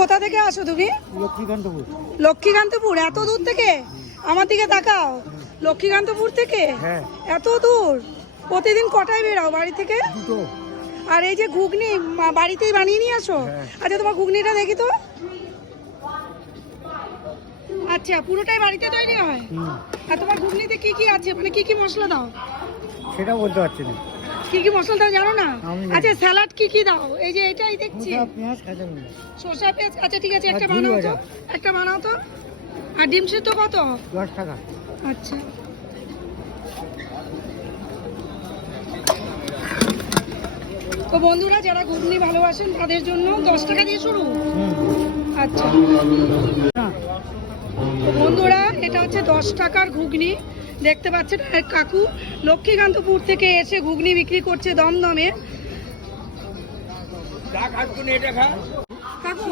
কোথা থেকে আসো তুমি? লক্ষ্মীকান্তপুর। লক্ষ্মীকান্তপুর, এত দূর থেকে? আমার দিকে তাকাও। লক্ষ্মীকান্তপুর থেকে হ্যাঁ। এত দূর? প্রতিদিন কটায় বেরাও বাড়ি থেকে? দুটো। আর এই যে ঘুগনি বাড়িতেই বানিয়ে নিয়ে আসো? হ্যাঁ। আচ্ছা, তোমার ঘুগনিটা দেখি তো। আচ্ছা, পুরোটাই বাড়িতে তৈরি হয়? আর তোমার ঘুগনিতে কি কি আছে, মানে কি কি মশলা দাও? সেটা বলতে পারছি না। কি কি মশলা দাও জানো না? আমি জানি। আচ্ছা, স্যালাড কি কি দাও? এই যে এটাই দেখছি, শসা, পেঁয়াজ, কাঁচা লঙ্কা। শসা পেঁয়াজ। আচ্ছা ঠিক আছে, একটা আর ঝুড়ি বানাও তো, ভাজা। একটা বানাও তো। আর ডিম সিদ্ধ কত? 10 টাকা। আচ্ছা, তো বন্ধুরা যারা ঘুগনি ভালোবাসেন তাদের জন্য 10 টাকা দিয়ে শুরু। আচ্ছা, তো বন্ধুরা এটা হচ্ছে 10 টাকার ঘুগনি, দেখতে পাচ্ছেন। আর কাকু লক্ষ্মীকান্তপুর থেকে এসে ঘুগনি বিক্রি করছে দমদমে। কাকু